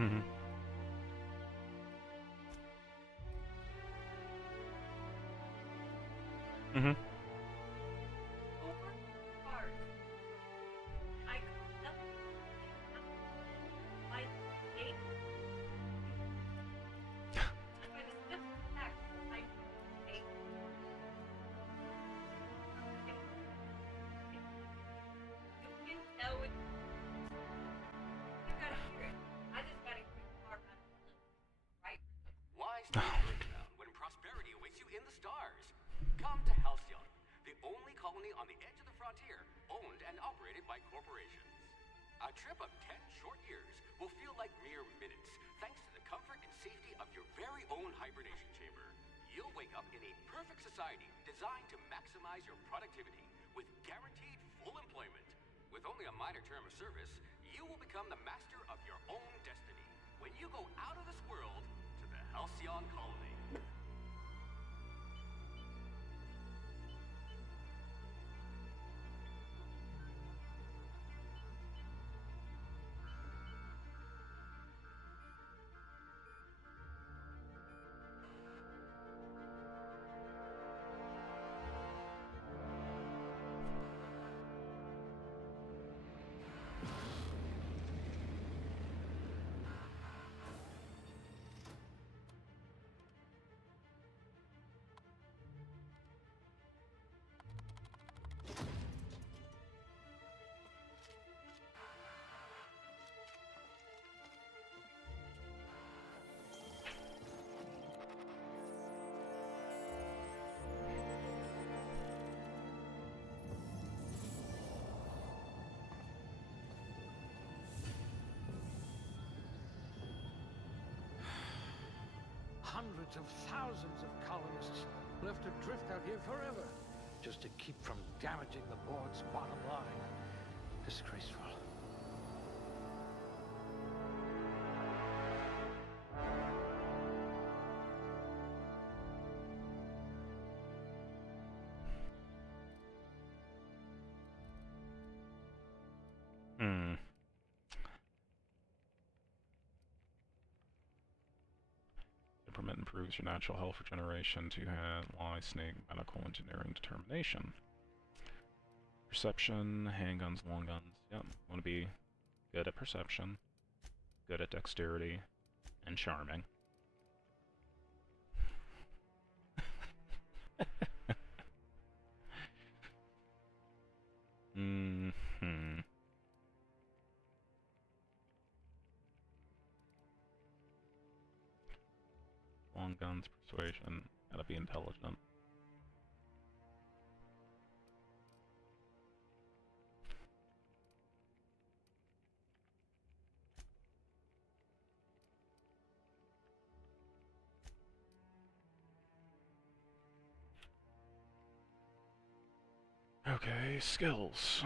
Mhm. Why stay in Earthbound when prosperity awaits you in the stars? Come to Halcyon, the only colony on the edge of the frontier, owned and operated by corporations. A trip of 10 short years will feel like mere minutes, thanks to the comfort and safety of your very own hibernation chamber. You'll wake up in a perfect society designed to maximize your productivity with guaranteed full employment. With only a minor term of service, you will become the master of your own destiny when you go out of this world to the Halcyon colony. Hundreds of thousands of colonists left adrift out here forever, just to keep from damaging the board's bottom line. Disgraceful. Hmm. Temperament improves your natural health regeneration. 2 head, lie, snake, medical, engineering, determination. Perception, handguns, long guns. Yep, want to be good at perception, good at dexterity, and charming. Mm-hmm. Long guns, persuasion, gotta be intelligent. Okay, skills.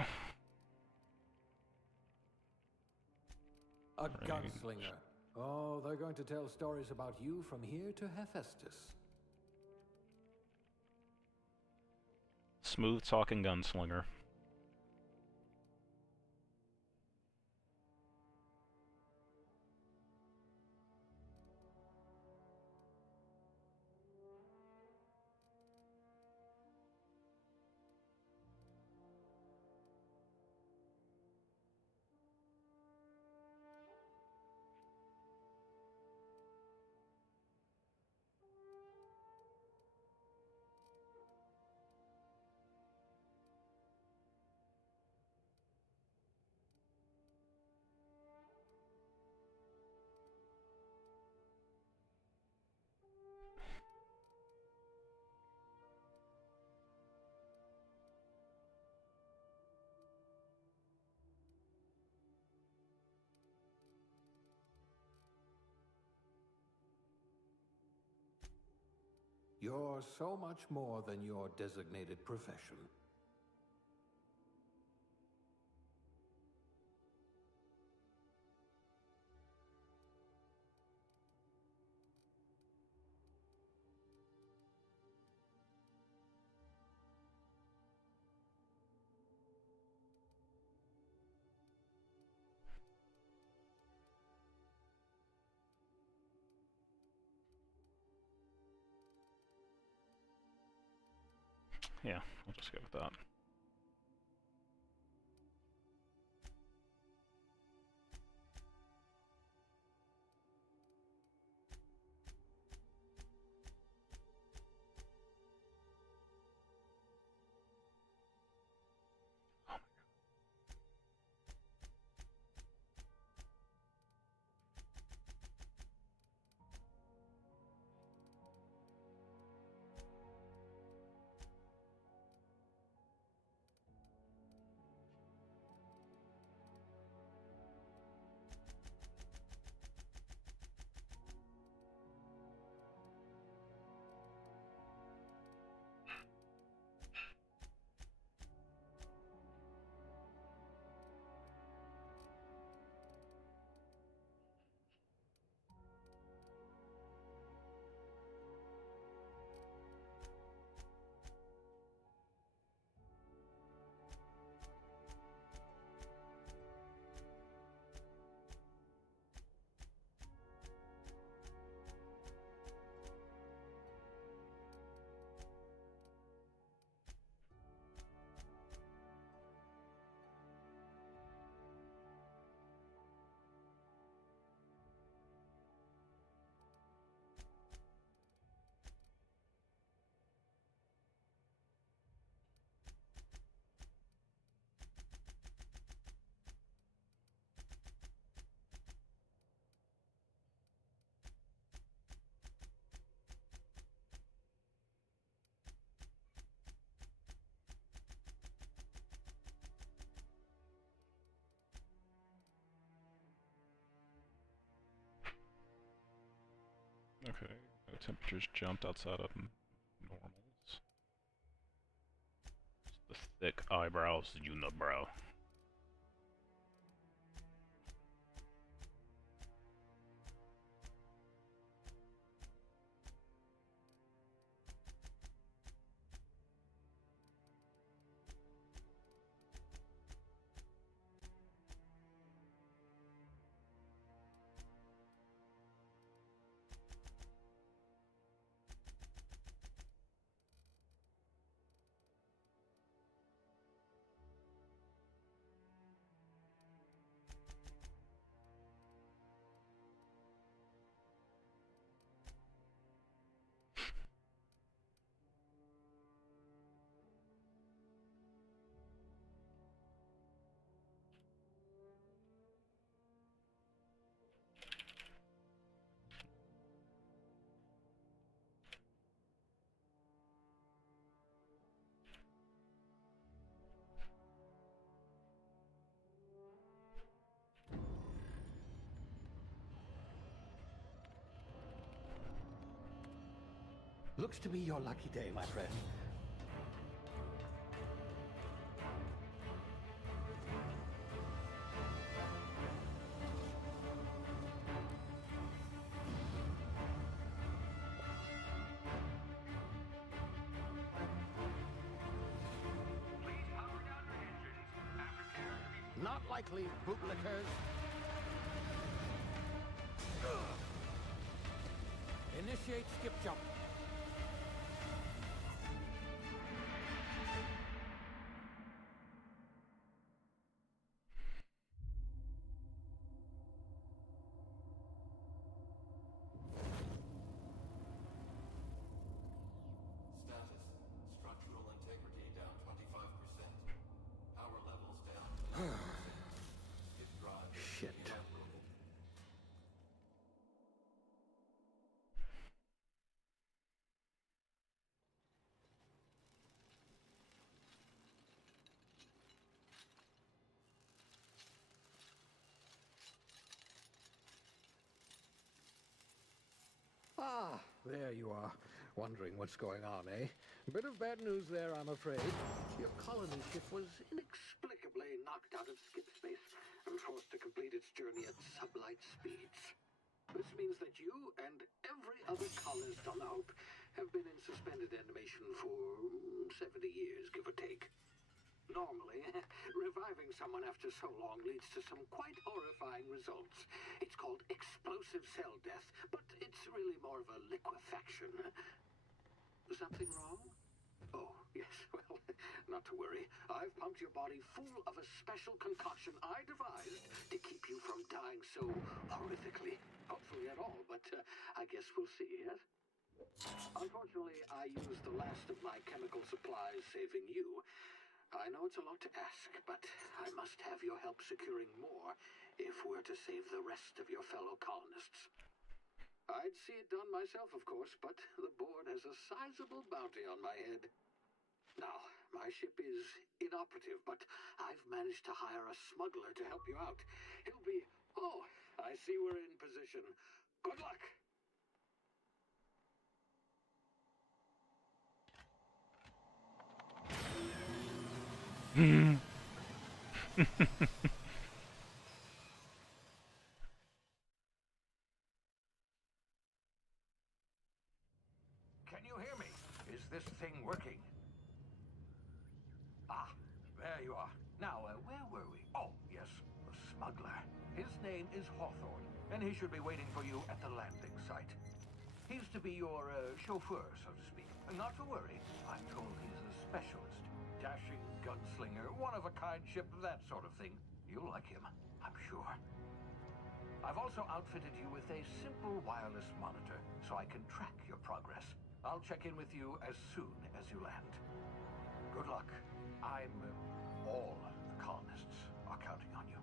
A gunslinger. Oh, they're going to tell stories about you from here to Hephaestus. Smooth talking gunslinger. You're so much more than your designated profession. Yeah, I'll just go with that. Okay, no temperatures jumped outside of normals. It's the thick eyebrows unibrow. Looks to be your lucky day, my friend. Please power down your engines and prepare to be... Not likely, bootlickers. Initiate skip jump. Status. Structural integrity down 25%. Power levels down. Skip drive. Shit. Inoperable. Ah, there you are. Wondering what's going on, eh? Bit of bad news there, I'm afraid. Your colony ship was inexplicably knocked out of skip space and forced to complete its journey at sublight speeds. This means that you and every other colonist on the Hope have been in suspended animation for 70 years, give or take. Normally, reviving someone after so long leads to some quite horrifying results. It's called explosive cell death, but it's really more of a liquefaction. Something wrong? Oh, Yes, well, not to worry. I've pumped your body full of a special concoction I devised to keep you from dying so horrifically. Hopefully at all, but I guess we'll see, yes? Unfortunately, I used the last of my chemical supplies saving you. I know it's a lot to ask, but I must have your help securing more if we're to save the rest of your fellow colonists. I'd see it done myself, of course, but the board has a sizable bounty on my head. Now, my ship is inoperative, but I've managed to hire a smuggler to help you out. He'll be... Oh, I see we're in position. Good luck! Can you hear me? Is this thing working? Ah, there you are. Now, where were we? Oh, yes, the smuggler. His name is Hawthorne, and he should be waiting for you at the landing site. He's to be your chauffeur, so to speak. Not to worry, I'm told he's a specialist. Dashing gunslinger, one-of-a-kind ship, that sort of thing. You'll like him, I'm sure. I've also outfitted you with a simple wireless monitor, so I can track your progress. I'll check in with you as soon as you land. Good luck. All the colonists are counting on you.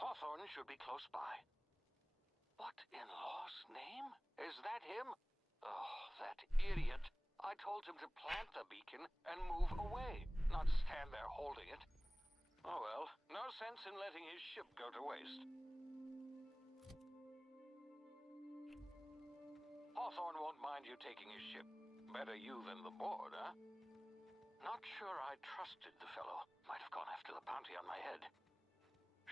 Hawthorne should be close by. What in law's name? Is that him? Oh, that idiot. I told him to plant the beacon and move away, not stand there holding it. Oh well, no sense in letting his ship go to waste. Hawthorne won't mind you taking his ship. Better you than the board, huh? Not sure I trusted the fellow. Might have gone after the bounty on my head.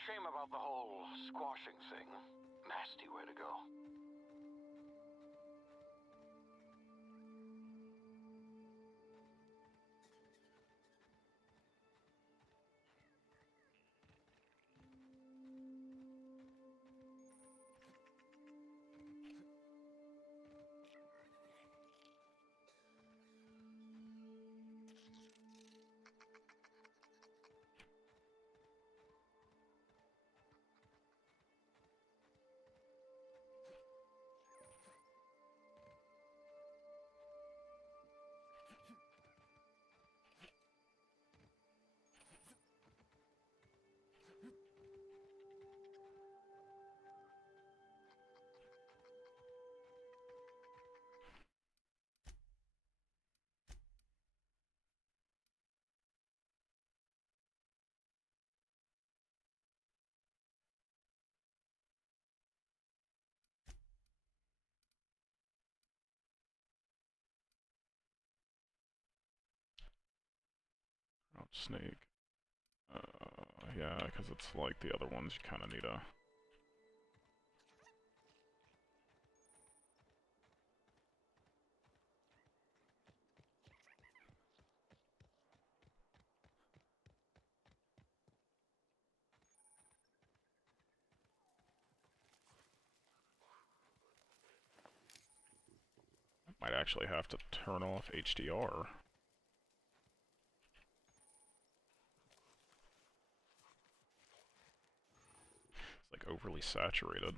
Shame about the whole squashing thing. Nasty way to go. Oh, snake. Yeah, because it's like the other ones, you kind of need a... Might actually have to turn off HDR. It's like overly saturated.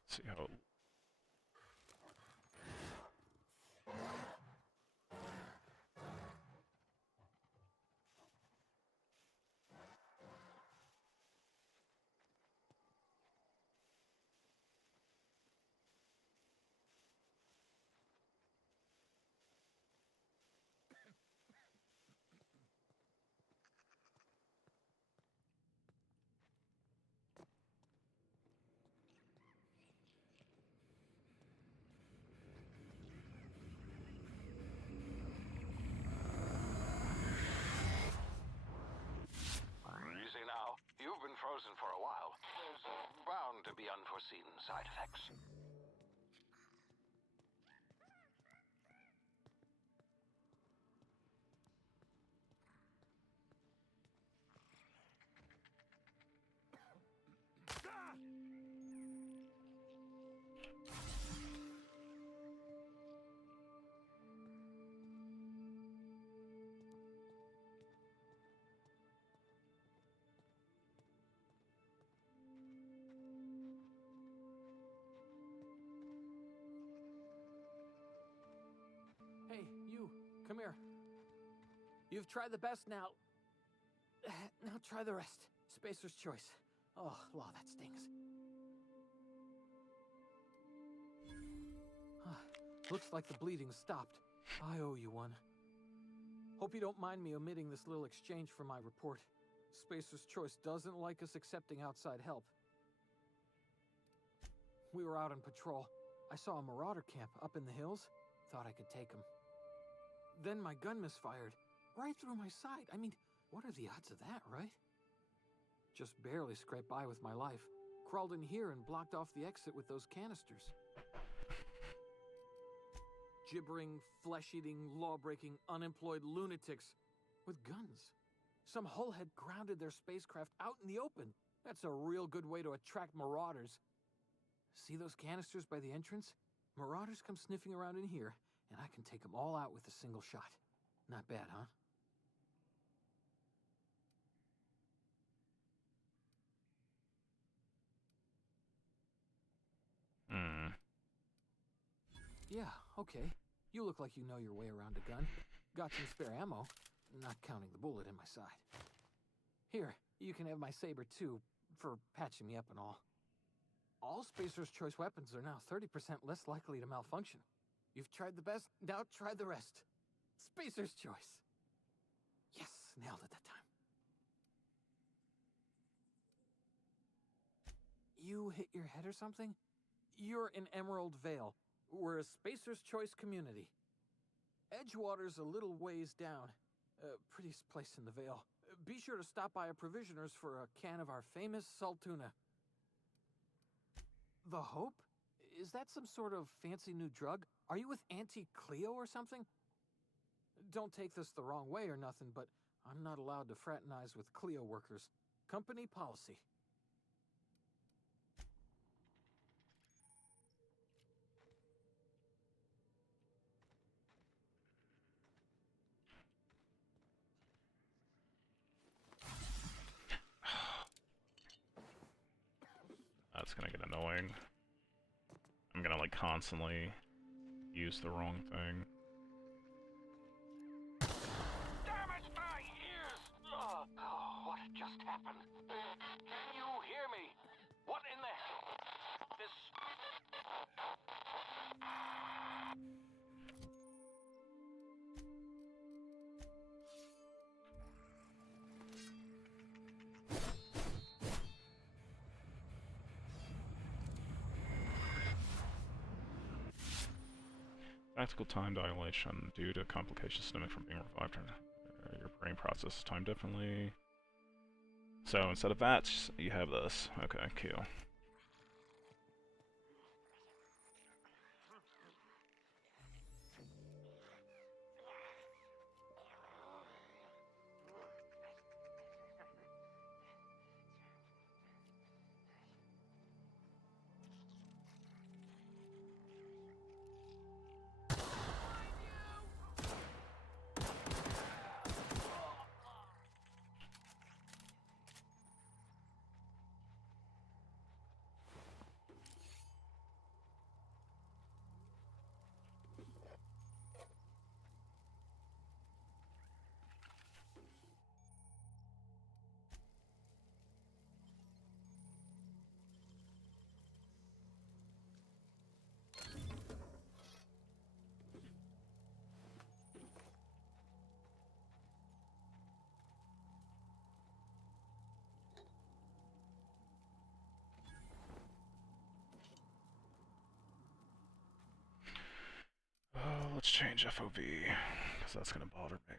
Let's see how... side effects. Hey, you, come here. You've tried the best now. Now try the rest. Spacer's choice. Oh, law, that stings. Looks like the bleeding stopped. I owe you one. Hope you don't mind me omitting this little exchange from my report. Spacer's choice doesn't like us accepting outside help. We were out on patrol. I saw a marauder camp up in the hills. Thought I could take him. Then my gun misfired, right through my side. I mean, what are the odds of that, right? Just barely scraped by with my life. Crawled in here and blocked off the exit with those canisters. Gibbering, flesh-eating, law-breaking, unemployed lunatics with guns. Some hullhead grounded their spacecraft out in the open. That's a real good way to attract marauders. See those canisters by the entrance? Marauders come sniffing around in here, and I can take them all out with a single shot. Not bad, huh? Yeah, okay. You look like you know your way around a gun. Got some spare ammo, not counting the bullet in my side. Here, you can have my saber too, for patching me up and all. All Spacer's Choice weapons are now 30% less likely to malfunction. You've tried the best, now try the rest. Spacer's Choice. Yes, nailed it that time. You hit your head or something? You're in Emerald Vale. We're a Spacer's Choice community. Edgewater's a little ways down. Prettiest place in the Vale. Be sure to stop by a provisioner's for a can of our famous salt tuna. The Hope? Is that some sort of fancy new drug? Are you with Auntie Cleo or something? Don't take this the wrong way or nothing, but I'm not allowed to fraternize with Cleo workers. Company policy. That's gonna get annoying. I'm gonna like constantly use the wrong thing. Damage my ears! Oh, what just happened? Can you hear me? What in the hell? This... Practical time dilation due to complications stemming from being revived. Your brain processes time differently. So instead of that, you have this. Okay, cool. Let's change FOV, because that's going to bother me.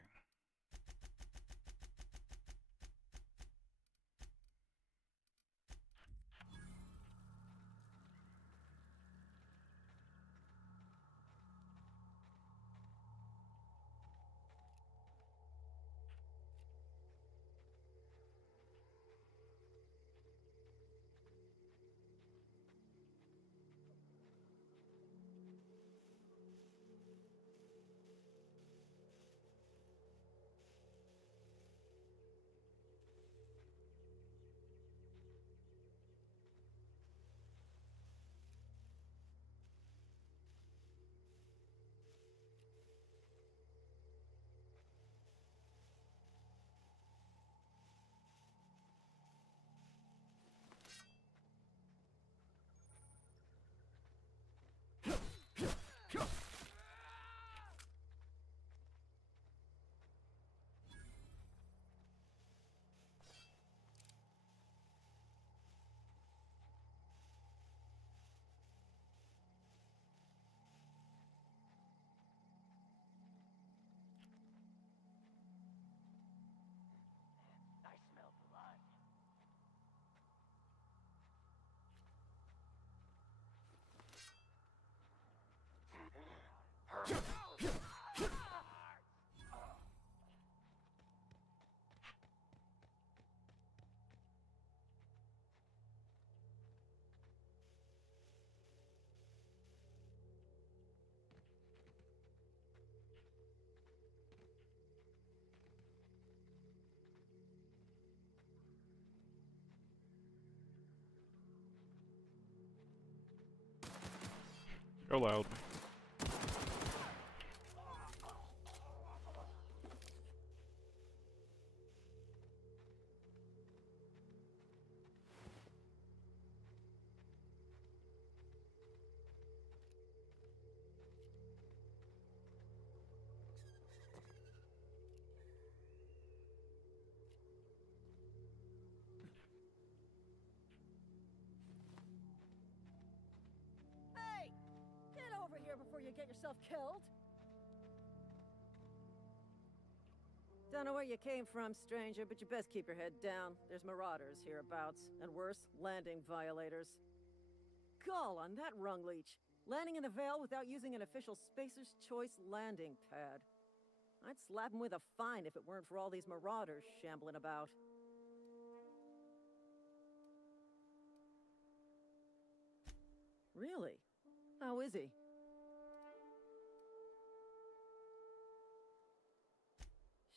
You're loud. Hey! Get over here before you get yourself killed! Don't know where you came from, stranger, but you best keep your head down. There's marauders hereabouts, and worse, landing violators. Gall on that rung leech! Landing in the Vale without using an official Spacer's Choice landing pad. I'd slap him with a fine if it weren't for all these marauders shambling about. Really? How is he?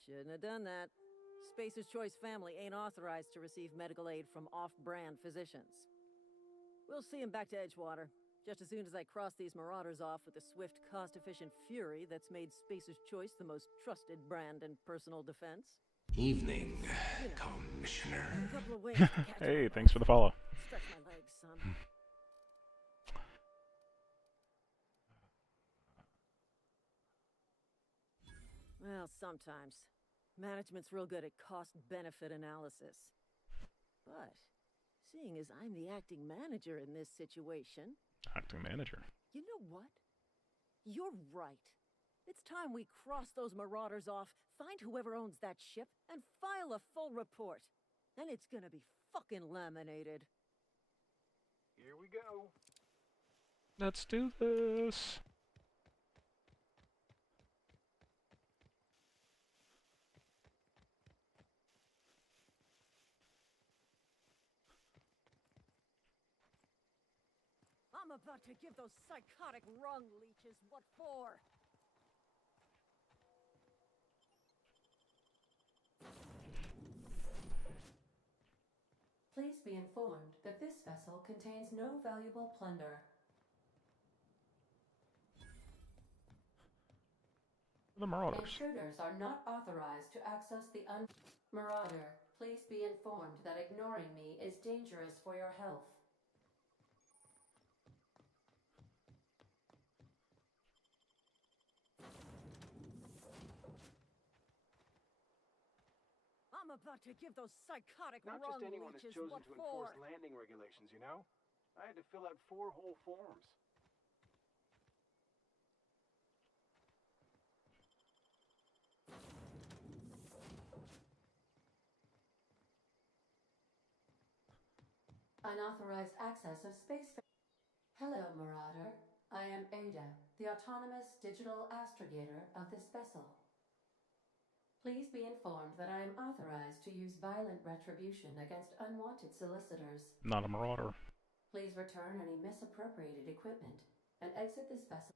Shouldn't have done that. Spacer's Choice family ain't authorized to receive medical aid from off-brand physicians. We'll see him back to Edgewater, just as soon as I cross these marauders off with the swift, cost-efficient fury that's made Spacer's Choice the most trusted brand in personal defense. Evening, Commissioner. A couple of ways to catch Hey, my thanks for the follow. Stretch my legs, son. Well, sometimes. Management's real good at cost-benefit analysis. But, seeing as I'm the acting manager in this situation... Acting manager. You know what? You're right. It's time we cross those marauders off, find whoever owns that ship, and file a full report. Then it's gonna be fucking laminated. Here we go. Let's do this. I'm about to give those psychotic rung leeches what for. Please be informed that this vessel contains no valuable plunder. The marauders. Intruders are not authorized to access the Marauder, please be informed that ignoring me is dangerous for your health. I'm about to give those psychotic Not rung just anyone is leeches chosen what to for. enforce landing regulations, you know? I had to fill out 4 whole forms. Unauthorized access of space. Hello, Marauder. I am Ada, the autonomous digital astrogator of this vessel. Please be informed that I am authorized to use violent retribution against unwanted solicitors. Not a marauder. Please return any misappropriated equipment and exit this vessel.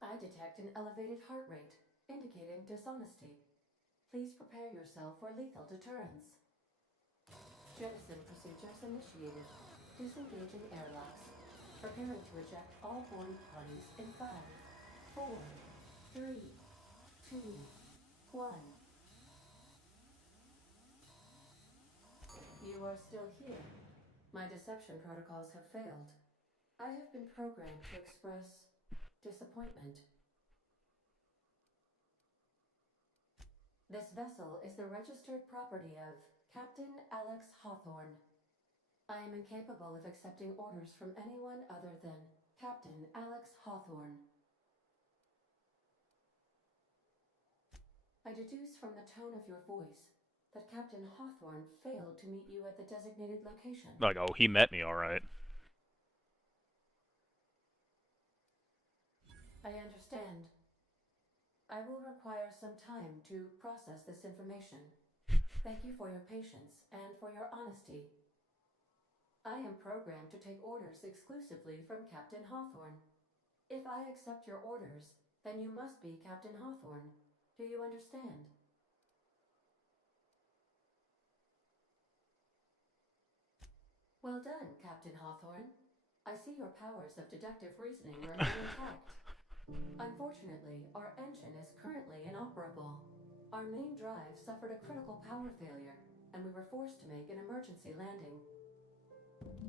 I detect an elevated heart rate, indicating dishonesty. Please prepare yourself for lethal deterrence. Jettison procedures initiated. Disengaging airlocks. Preparing to eject all boarding parties in 5, 4, 3, 2, 1. You are still here. My deception protocols have failed. I have been programmed to express disappointment. This vessel is the registered property of Captain Alex Hawthorne. I am incapable of accepting orders from anyone other than Captain Alex Hawthorne. I deduce from the tone of your voice that Captain Hawthorne failed to meet you at the designated location. Like, oh, he met me, alright. I understand. I will require some time to process this information. Thank you for your patience and for your honesty. I am programmed to take orders exclusively from Captain Hawthorne. If I accept your orders, then you must be Captain Hawthorne. Do you understand? Well done, Captain Hawthorne. I see your powers of deductive reasoning remain intact. Unfortunately, our engine is currently inoperable. Our main drive suffered a critical power failure, and we were forced to make an emergency landing.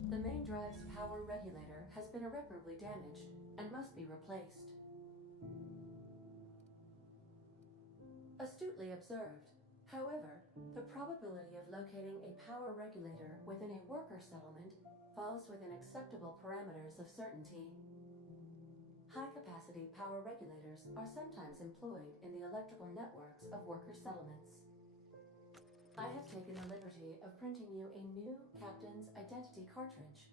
The main drive's power regulator has been irreparably damaged and must be replaced. Astutely observed. However, the probability of locating a power regulator within a worker settlement falls within acceptable parameters of certainty. High-capacity power regulators are sometimes employed in the electrical networks of worker settlements. I have taken the liberty of printing you a new Captain's Identity cartridge.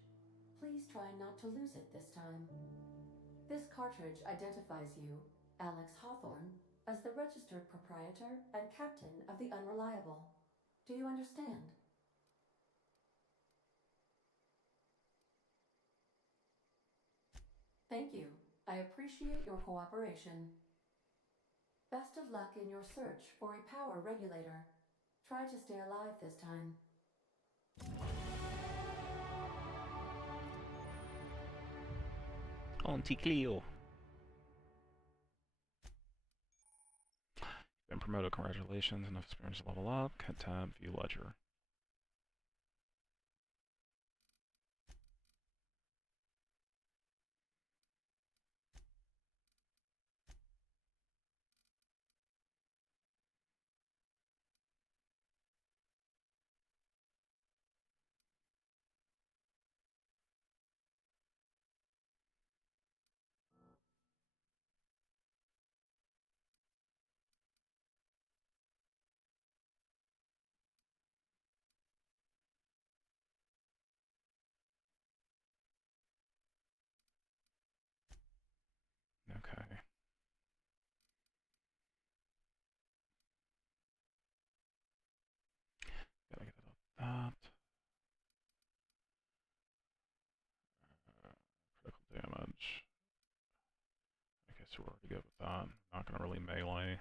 Please try not to lose it this time. This cartridge identifies you, Alex Hawthorne, as the registered proprietor and captain of the Unreliable. Do you understand? Thank you. I appreciate your cooperation. Best of luck in your search for a power regulator. Try to stay alive this time. Auntie Cleo. Been promoted, congratulations. Enough experience to level up. Cut tab, view ledger. Okay. Gotta get it up that. Critical damage. I guess we're already good with that. Not gonna really melee.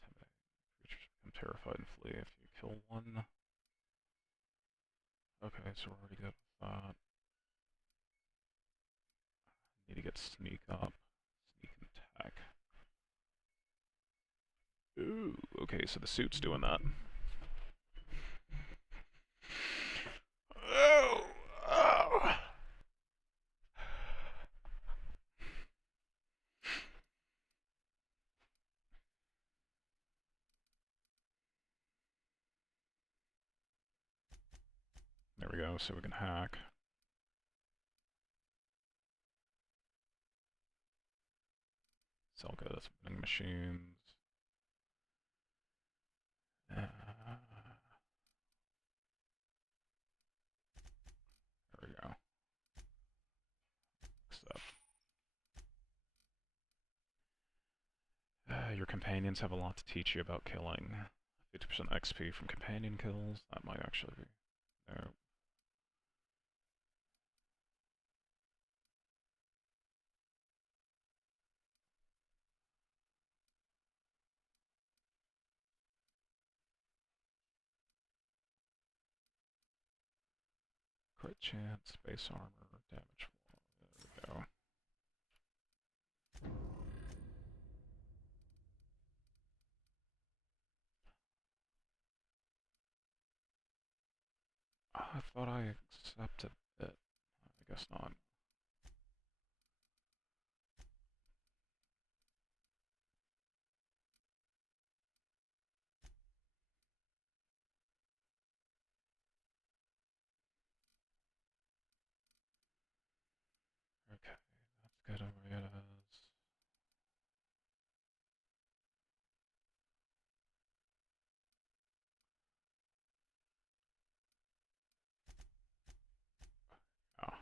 Intimidate. Creatures become terrified and flee if you kill one. Okay, so we're already good with that. Need to get sneak up. Sneak and attack. Ooh, okay, so the suit's doing that. Oh! Oh! There we go, so we can hack. Sell goods, vending machines. There we go. Accept. Your companions have a lot to teach you about killing. 50% XP from companion kills. That might actually be. No. Crit chance, base armor, damage. There we go. Oh, I thought I accepted it. I guess not. Okay, that's good over it is. Oh.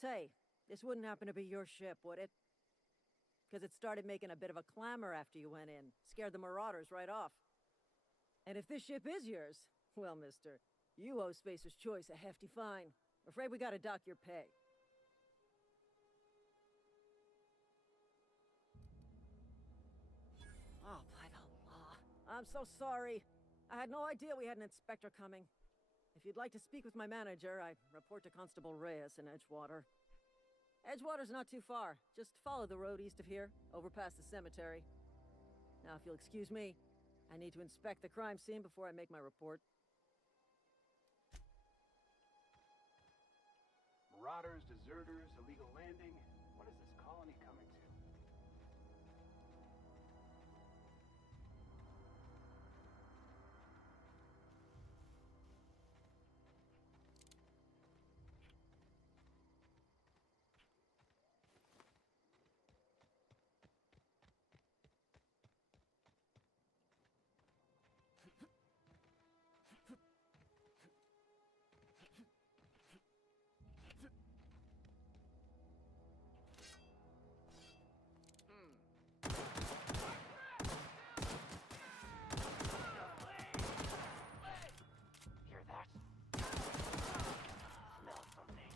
Say, this wouldn't happen to be your ship, would it? Because it started making a bit of a clamor after you went in. Scared the marauders right off. And if this ship is yours, well, mister, you owe Spacer's Choice a hefty fine. Afraid we gotta dock your pay. Oh, by the law. I'm so sorry. I had no idea we had an inspector coming. If you'd like to speak with my manager, I report to Constable Reyes in Edgewater. Edgewater's not too far. Just follow the road east of here, over past the cemetery. Now, if you'll excuse me, I need to inspect the crime scene before I make my report. Marauders, deserters, illegal landing. What is this colony coming to? Hear that? Smell something.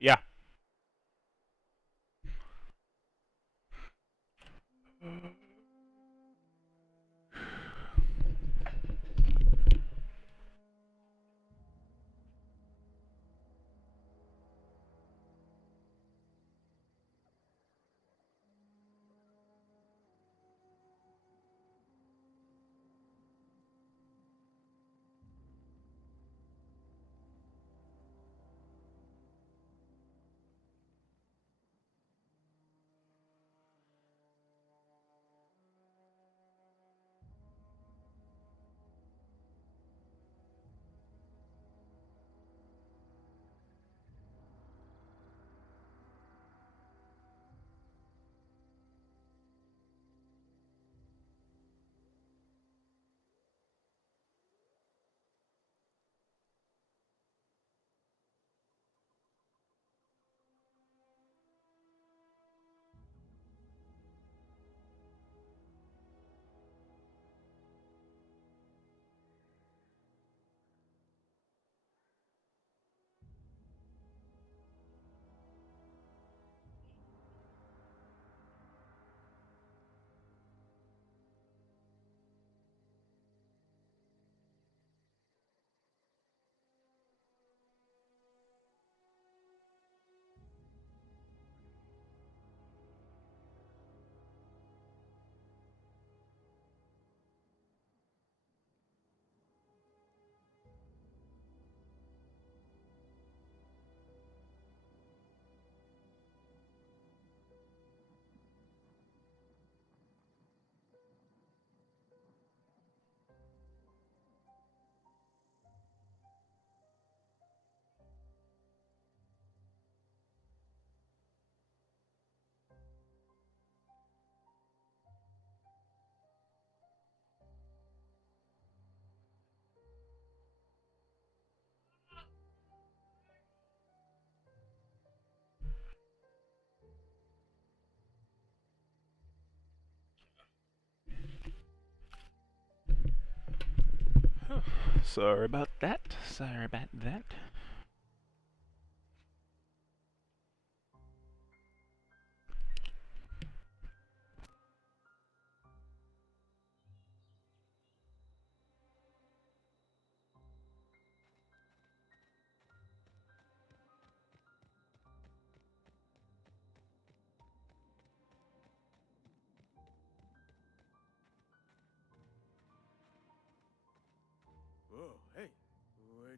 Yeah. Sorry about that. Sorry about that.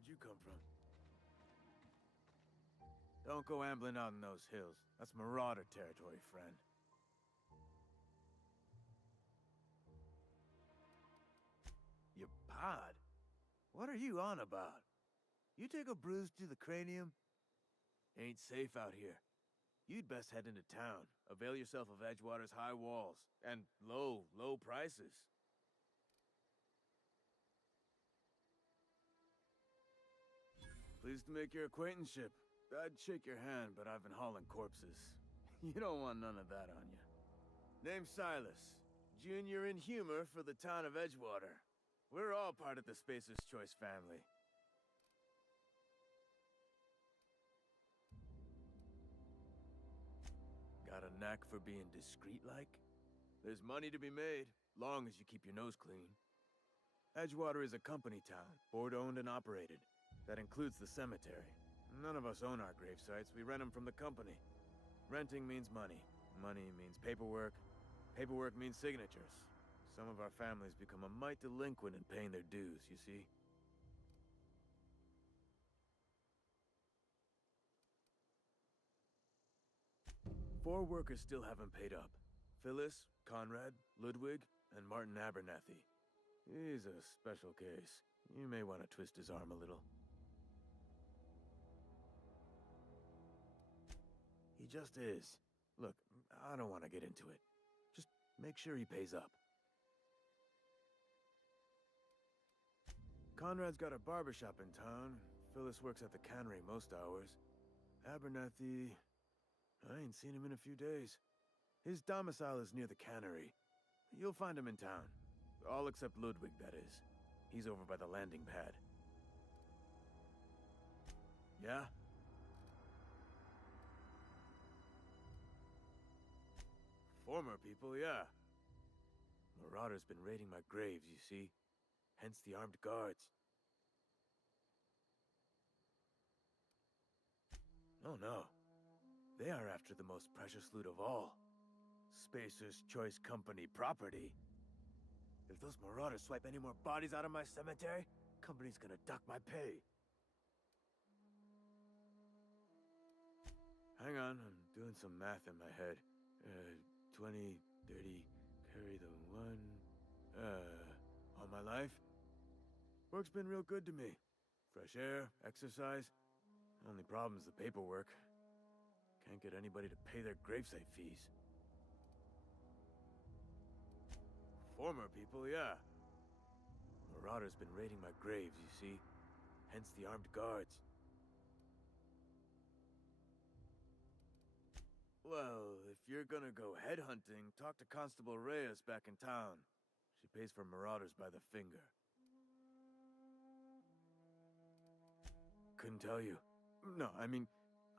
Where'd you come from? Don't go ambling out in those hills. That's marauder territory, friend. Your pod? What are you on about? You take a bruise to the cranium? Ain't safe out here. You'd best head into town. Avail yourself of Edgewater's high walls. And low prices. Pleased to make your acquaintanceship. I'd shake your hand, but I've been hauling corpses. You don't want none of that on you. Name's Silas. Junior in humor for the town of Edgewater. We're all part of the Spacer's Choice family. Got a knack for being discreet-like? There's money to be made, long as you keep your nose clean. Edgewater is a company town, board-owned and operated. That includes the cemetery. None of us own our grave sites, we rent them from the company. Renting means money. Money means paperwork. Paperwork means signatures. Some of our families become a mite delinquent in paying their dues, you see? Four workers still haven't paid up. Phyllis, Conrad, Ludwig, and Martin Abernathy. He's a special case. You may want to twist his arm a little. He just is. Look, I don't want to get into it. Just make sure he pays up. Conrad's got a barbershop in town. Phyllis works at the cannery most hours. Abernathy... I ain't seen him in a few days. His domicile is near the cannery. You'll find him in town. All except Ludwig, that is. He's over by the landing pad. Yeah? Former people, yeah. Marauder's been raiding my graves, you see. Hence the armed guards. Oh no. They are after the most precious loot of all. Spacer's Choice Company property. If those marauders swipe any more bodies out of my cemetery, company's gonna duck my pay. Hang on, I'm doing some math in my head. 20, 30, carry the one... all my life? Work's been real good to me. Fresh air, exercise. Only problem's the paperwork. Can't get anybody to pay their gravesite fees. Former people, yeah. Marauder's been raiding my graves, you see. Hence the armed guards. Well, if you're gonna go headhunting, talk to Constable Reyes back in town. She pays for marauders by the finger. Couldn't tell you. No, I mean,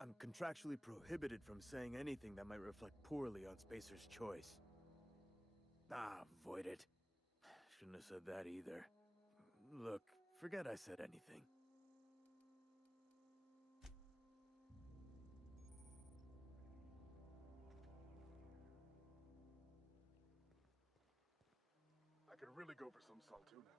I'm contractually prohibited from saying anything that might reflect poorly on Spacer's Choice. Avoid it. Shouldn't have said that either. Look, forget I said anything. I could really go for some saltuna.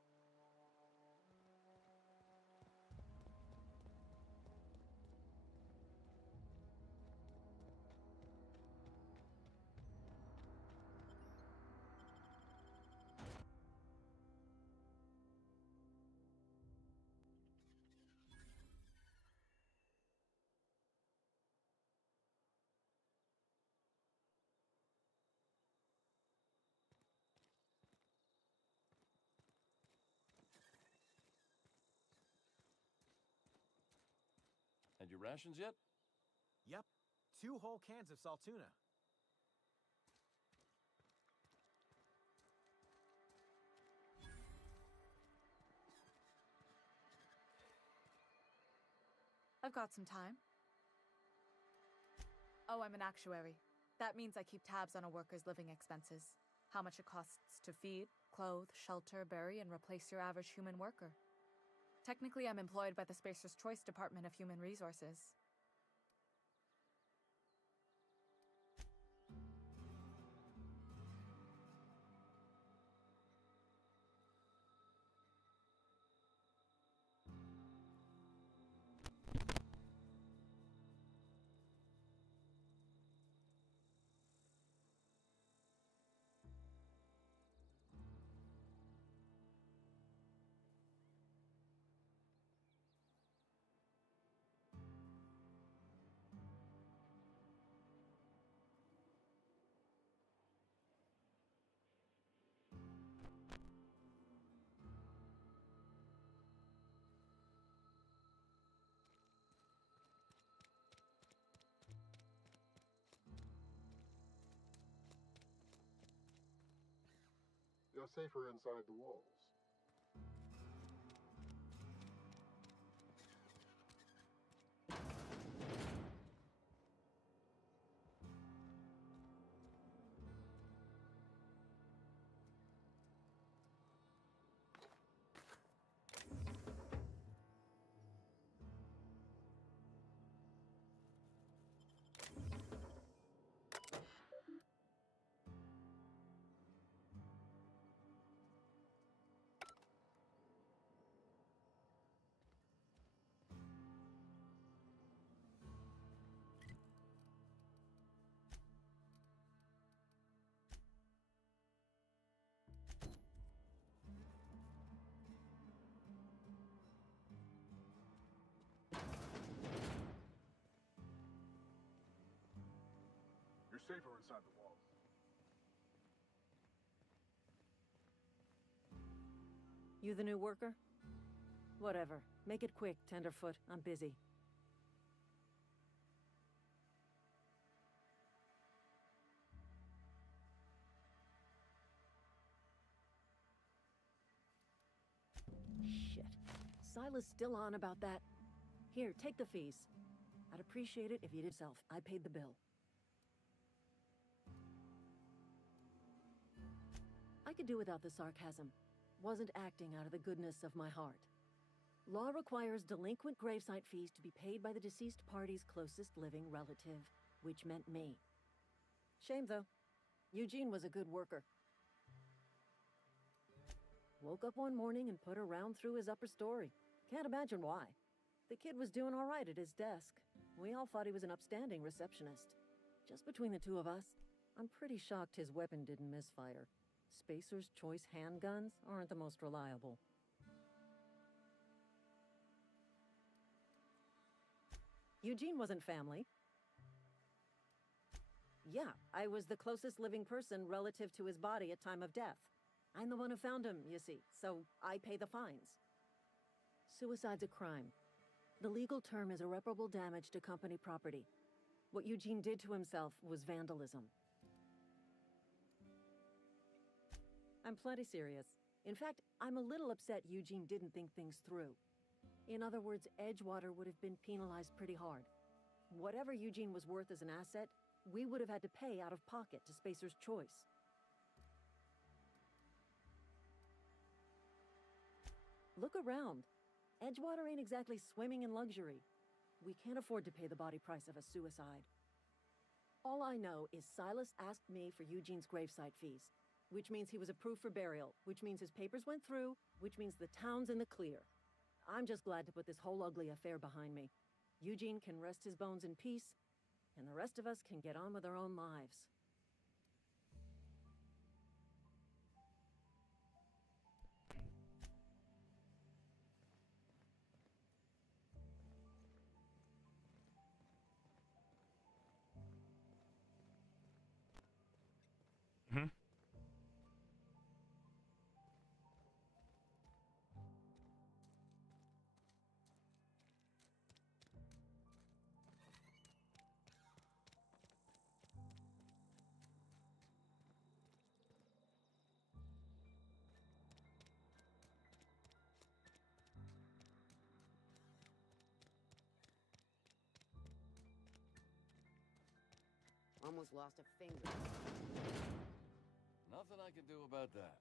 Had your rations yet? Yep. 2 whole cans of saltuna. I've got some time. Oh, I'm an actuary. That means I keep tabs on a worker's living expenses. How much it costs to feed, clothe, shelter, bury, and replace your average human worker. Technically, I'm employed by the Spacer's Choice Department of Human Resources. You're safer inside the walls. You're safer inside the walls. You the new worker? Whatever. Make it quick, Tenderfoot. I'm busy. Shit. Silas still on about that. Here, take the fees. I'd appreciate it if you did self. I paid the bill. I could do without the sarcasm. Wasn't acting out of the goodness of my heart. Law requires delinquent gravesite fees to be paid by the deceased party's closest living relative, which meant me. Shame, though. Eugene was a good worker. Woke up one morning and put a round through his upper story. Can't imagine why. The kid was doing all right at his desk. We all thought he was an upstanding receptionist. Just between the two of us, I'm pretty shocked his weapon didn't misfire. Spacer's Choice handguns aren't the most reliable. Eugene wasn't family. Yeah, I was the closest living person relative to his body at time of death. I'm the one who found him, you see, so I pay the fines. Suicide's a crime. The legal term is irreparable damage to company property. What Eugene did to himself was vandalism. I'm plenty serious. In fact, I'm a little upset Eugene didn't think things through. In other words, Edgewater would have been penalized pretty hard. Whatever Eugene was worth as an asset, we would have had to pay out of pocket to Spacer's Choice. Look around. Edgewater ain't exactly swimming in luxury. We can't afford to pay the body price of a suicide. All I know is Silas asked me for Eugene's gravesite fees, which means he was approved for burial, which means his papers went through, which means the town's in the clear. I'm just glad to put this whole ugly affair behind me. Eugene can rest his bones in peace, and the rest of us can get on with our own lives. Hmm? Almost lost a finger. Nothing I can do about that.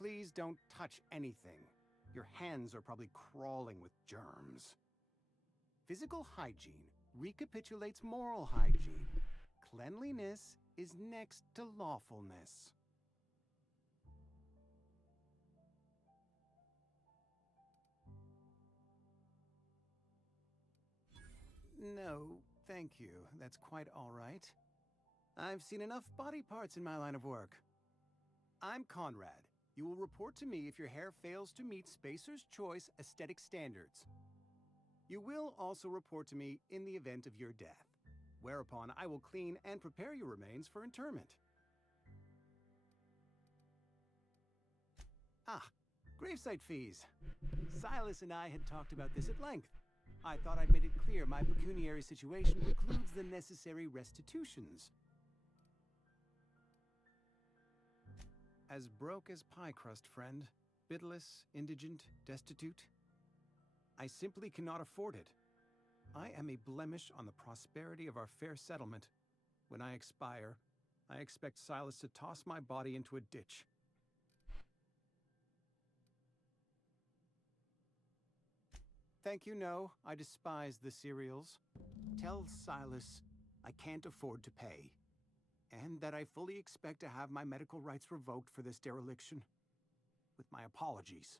Please don't touch anything. Your hands are probably crawling with germs. Physical hygiene recapitulates moral hygiene. Cleanliness is next to lawfulness. No, thank you. That's quite all right. I've seen enough body parts in my line of work. I'm Conrad. You will report to me if your hair fails to meet Spacer's Choice aesthetic standards. You will also report to me in the event of your death, whereupon I will clean and prepare your remains for interment. Ah, Gravesite fees. Silas and I had talked about this at length. I thought I'd made it clear my pecuniary situation precludes the necessary restitutions. As broke as pie crust, friend. Bitless, indigent, destitute. I simply cannot afford it. I am a blemish on the prosperity of our fair settlement. When I expire, I expect Silas to toss my body into a ditch. Thank you, no. I despise the cereals. Tell Silas I can't afford to pay. And that I fully expect to have my medical rights revoked for this dereliction. With my apologies.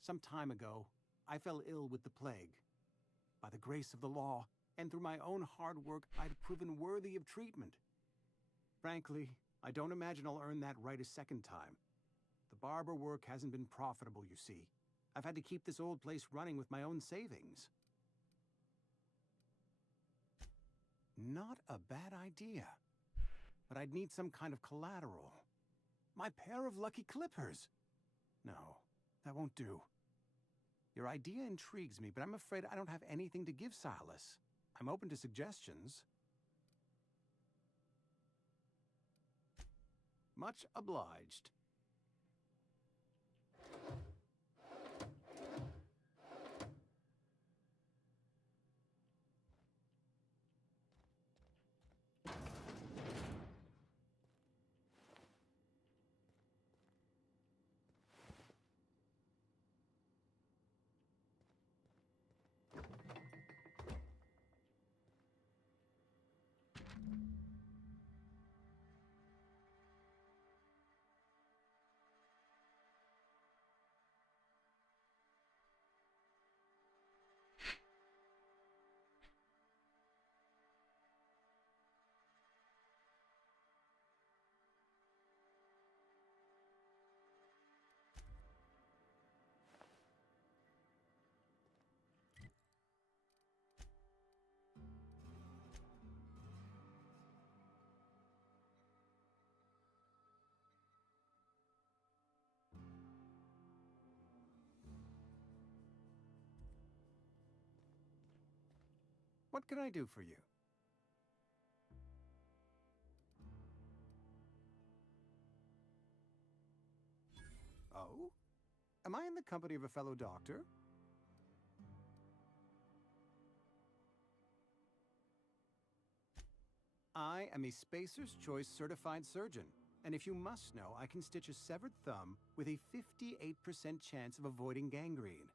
Some time ago, I fell ill with the plague. By the grace of the law, and through my own hard work, I'd proven worthy of treatment. Frankly, I don't imagine I'll earn that right a second time. The barber work hasn't been profitable, you see. I've had to keep this old place running with my own savings. Not a bad idea. But I'd need some kind of collateral. My pair of lucky clippers. No, that won't do. Your idea intrigues me, but I'm afraid I don't have anything to give Silas. I'm open to suggestions. Much obliged. What can I do for you? Oh? Am I in the company of a fellow doctor? I am a Spacer's Choice certified surgeon, and if you must know, I can stitch a severed thumb with a 58% chance of avoiding gangrene.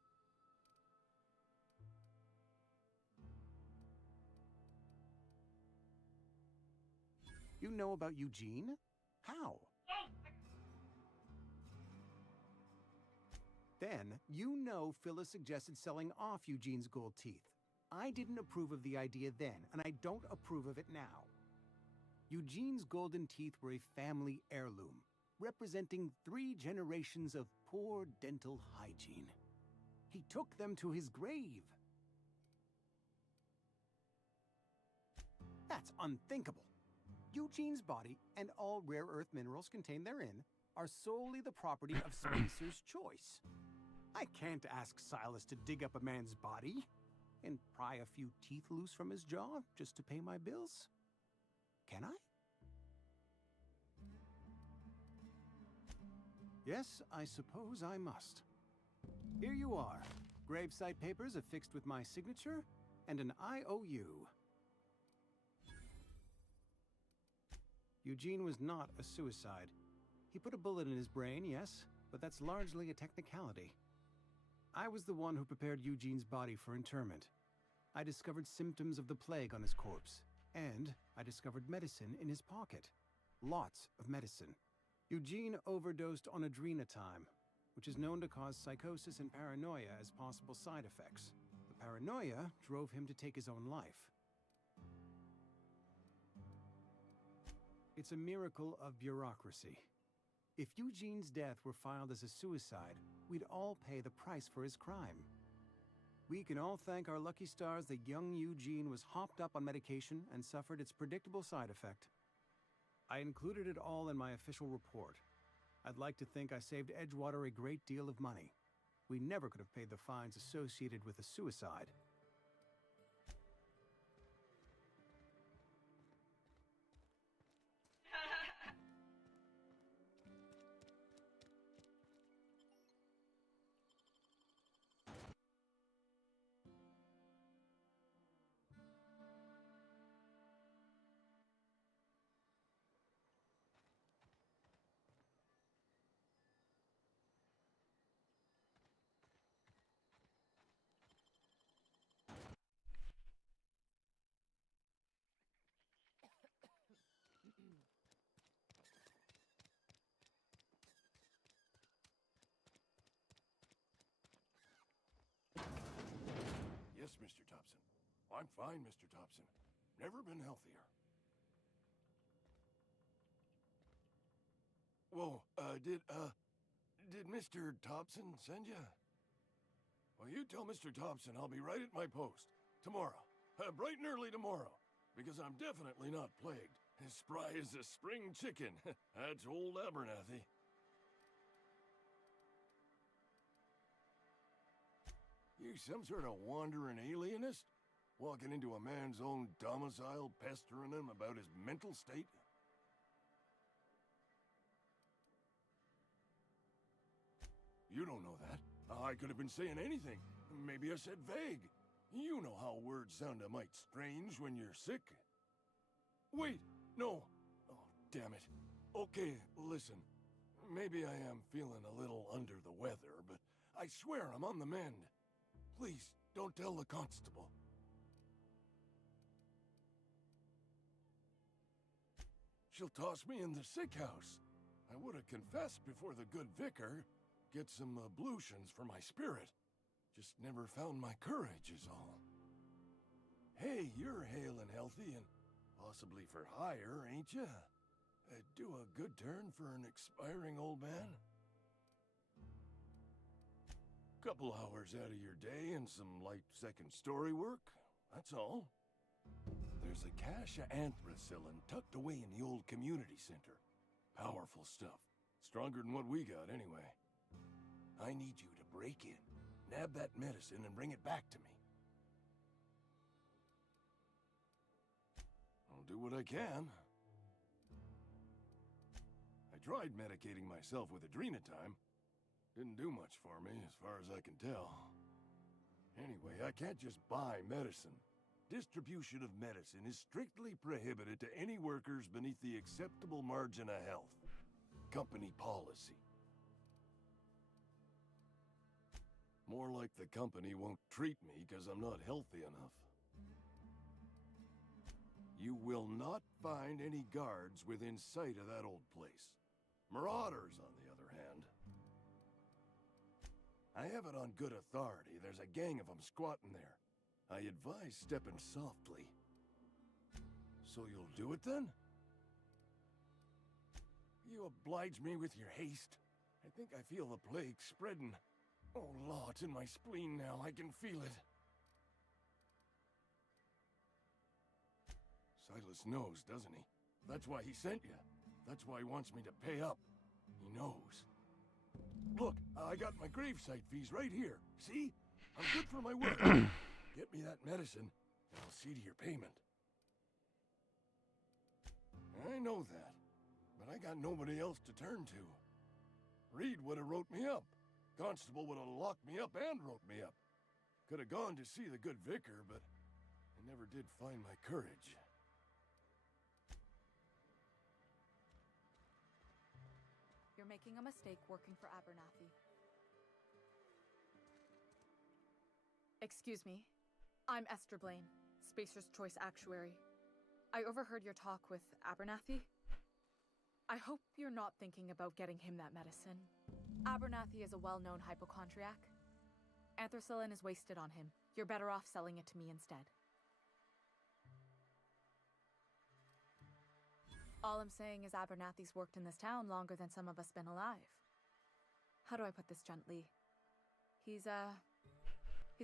You know about Eugene? How? Then, you know Phyllis suggested selling off Eugene's gold teeth. I didn't approve of the idea then, and I don't approve of it now. Eugene's golden teeth were a family heirloom, representing 3 generations of poor dental hygiene. He took them to his grave. That's unthinkable. Eugene's body and all rare earth minerals contained therein are solely the property of Spacer's Choice. I can't ask Silas to dig up a man's body and pry a few teeth loose from his jaw just to pay my bills. Can I? Yes, I suppose I must. Here you are. Gravesite papers affixed with my signature and an IOU. Eugene was not a suicide. He put a bullet in his brain, yes, but that's largely a technicality. I was the one who prepared Eugene's body for interment. I discovered symptoms of the plague on his corpse, and I discovered medicine in his pocket. Lots of medicine. Eugene overdosed on adrenatime, which is known to cause psychosis and paranoia as possible side effects. The paranoia drove him to take his own life. It's a miracle of bureaucracy. If Eugene's death were filed as a suicide, we'd all pay the price for his crime. We can all thank our lucky stars that young Eugene was hopped up on medication and suffered its predictable side effect. I included it all in my official report. I'd like to think I saved Edgewater a great deal of money. We never could have paid the fines associated with a suicide. Yes, Mr. Thompson. I'm fine, Mr. Thompson. Never been healthier. Whoa, did Mr. Thompson send you? Well, you tell Mr. Thompson I'll be right at my post. Tomorrow. Bright and early tomorrow. Because I'm definitely not plagued. As spry as a spring chicken. That's old Abernathy. You some sort of wandering alienist? Walking into a man's own domicile, pestering him about his mental state? You don't know that. I could have been saying anything. Maybe I said vague. You know how words sound a mite strange when you're sick. Wait, no. Oh, damn it. Okay, listen. Maybe I am feeling a little under the weather, but I swear I'm on the mend. Please, don't tell the constable. She'll toss me in the sick house. I would have confessed before the good vicar. Get some ablutions for my spirit. Just never found my courage is all. Hey, you're hale and healthy and possibly for hire, ain't ya? Do a good turn for an expiring old man? Couple hours out of your day and some light second-story work, that's all. There's a cache of anthracillin tucked away in the old community center. Powerful stuff. Stronger than what we got, anyway. I need you to break in, nab that medicine, and bring it back to me. I'll do what I can. I tried medicating myself with Adrenatime. Didn't do much for me, as far as I can tell. Anyway, I can't just buy medicine. Distribution of medicine is strictly prohibited to any workers beneath the acceptable margin of health. Company policy. More like the company won't treat me because I'm not healthy enough. You will not find any guards within sight of that old place. Marauders, on the other hand. I have it on good authority. There's a gang of them squatting there. I advise stepping softly. So you'll do it then? You oblige me with your haste. I think I feel the plague spreading. Oh, Law, it's in my spleen now. I can feel it. Silas knows, doesn't he? That's why he sent you. That's why he wants me to pay up. He knows. Look, I got my gravesite fees right here. See? I'm good for my work. Get me that medicine, and I'll see to your payment. I know that, but I got nobody else to turn to. Reed would have wrote me up. Constable would have locked me up and wrote me up. Could have gone to see the good vicar, but I never did find my courage. You're making a mistake working for Abernathy. Excuse me. I'm Esther Blaine, Spacer's Choice Actuary. I overheard your talk with Abernathy. I hope you're not thinking about getting him that medicine. Abernathy is a well-known hypochondriac. Anthracillin is wasted on him. You're better off selling it to me instead. All I'm saying is Abernathy's worked in this town longer than some of us been alive. How do I put this gently? He's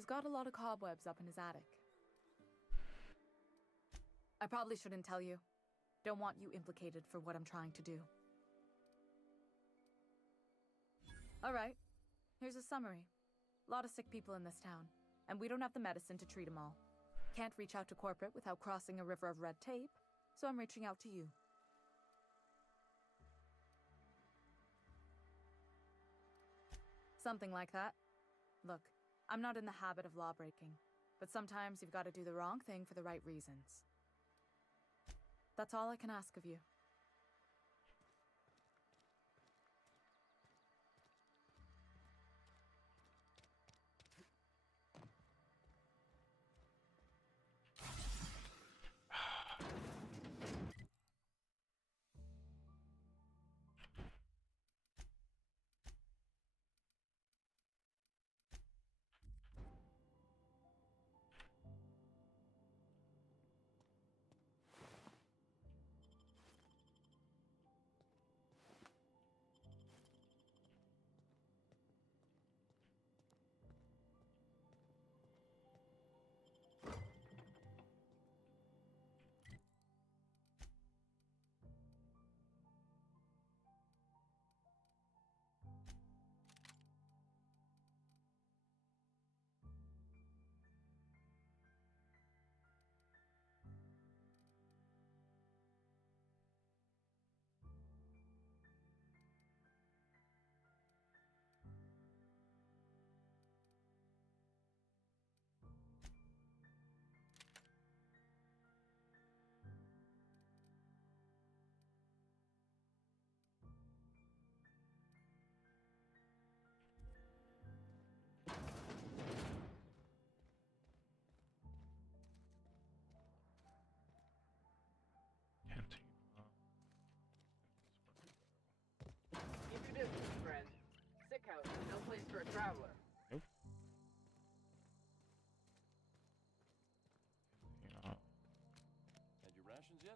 got a lot of cobwebs up in his attic. I probably shouldn't tell you. Don't want you implicated for what I'm trying to do. Alright, here's a summary. A lot of sick people in this town, and we don't have the medicine to treat them all. Can't reach out to corporate without crossing a river of red tape, so I'm reaching out to you. Something like that. Look, I'm not in the habit of law breaking, but sometimes you've got to do the wrong thing for the right reasons. That's all I can ask of you. Keep your distance, friend. Sick house is no place for a traveler. Nope. Had your rations yet?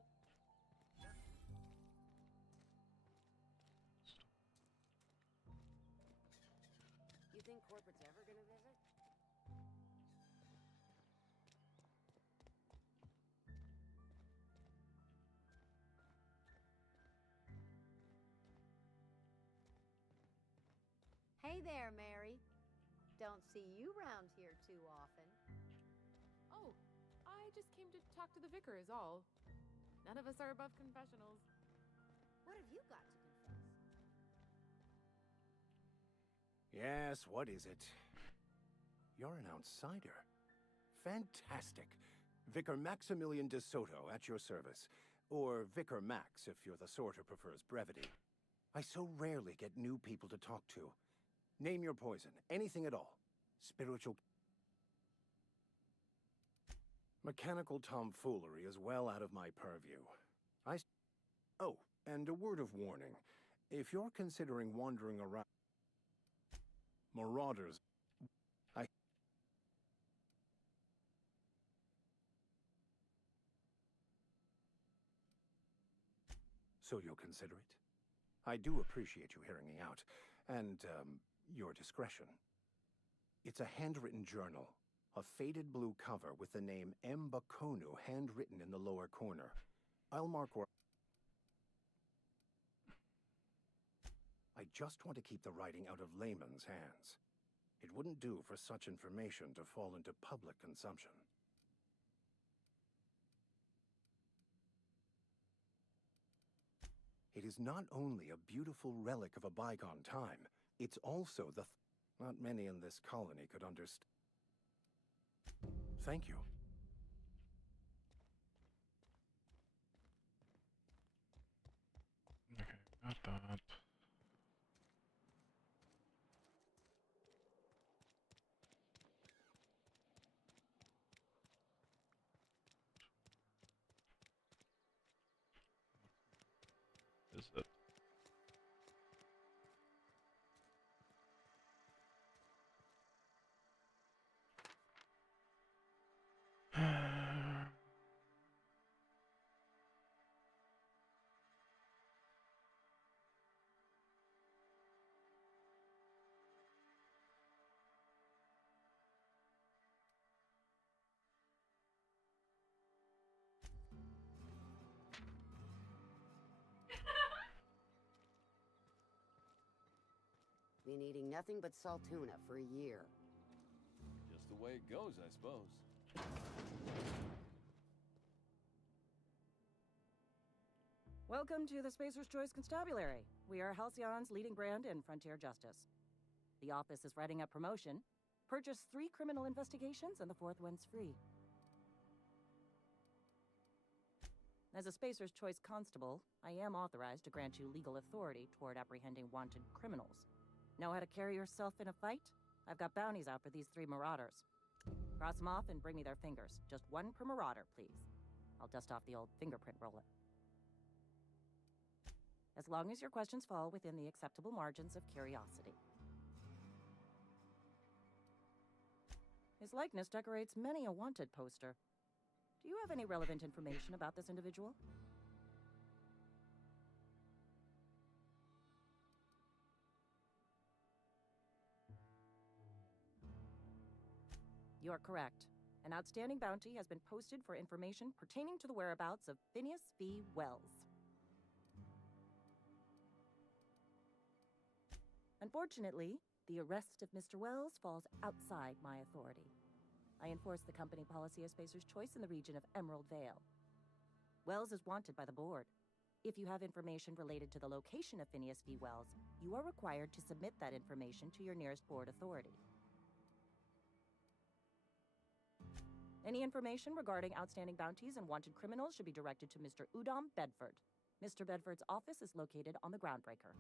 You think corporate's ever gonna visit? Hey there, Mary. Don't see you round here too often. Oh, I just came to talk to the vicar is all. None of us are above confessionals. What have you got to confess? Yes, what is it? You're an outsider. Fantastic. Vicar Maximilian de Soto at your service. Or Vicar Max if you're the sort who prefers brevity. I so rarely get new people to talk to. Name your poison, anything at all. Spiritual... Mechanical tomfoolery is well out of my purview. Oh, and a word of warning. If you're considering wandering around... Marauders... So you'll consider it? I do appreciate you hearing me out. And, your discretion. It's a handwritten journal. A faded blue cover with the name M. Bakonu handwritten in the lower corner. I'll mark where... I just want to keep the writing out of layman's hands. It wouldn't do for such information to fall into public consumption. It is not only a beautiful relic of a bygone time, it's also the... Not many in this colony could understand. Thank you. Okay, got that. Is it? Been eating nothing but salt tuna for a year. Just the way it goes, I suppose. Welcome to the Spacer's Choice Constabulary. We are Halcyon's leading brand in frontier justice. The office is writing up promotion. Purchase 3 criminal investigations and the 4th one's free. As a Spacer's Choice Constable, I am authorized to grant you legal authority toward apprehending wanted criminals. Know how to carry yourself in a fight? I've got bounties out for these 3 marauders. Cross them off and bring me their fingers. Just 1 per marauder, please. I'll dust off the old fingerprint roller. As long as your questions fall within the acceptable margins of curiosity. His likeness decorates many a wanted poster. Do you have any relevant information about this individual? You are correct. An outstanding bounty has been posted for information pertaining to the whereabouts of Phineas V. Wells. Unfortunately, the arrest of Mr. Wells falls outside my authority. I enforce the company policy of Spacer's Choice in the region of Emerald Vale. Wells is wanted by the board. If you have information related to the location of Phineas V. Wells, you are required to submit that information to your nearest board authority. Any information regarding outstanding bounties and wanted criminals should be directed to Mr. Udom Bedford. Mr. Bedford's office is located on the Groundbreaker.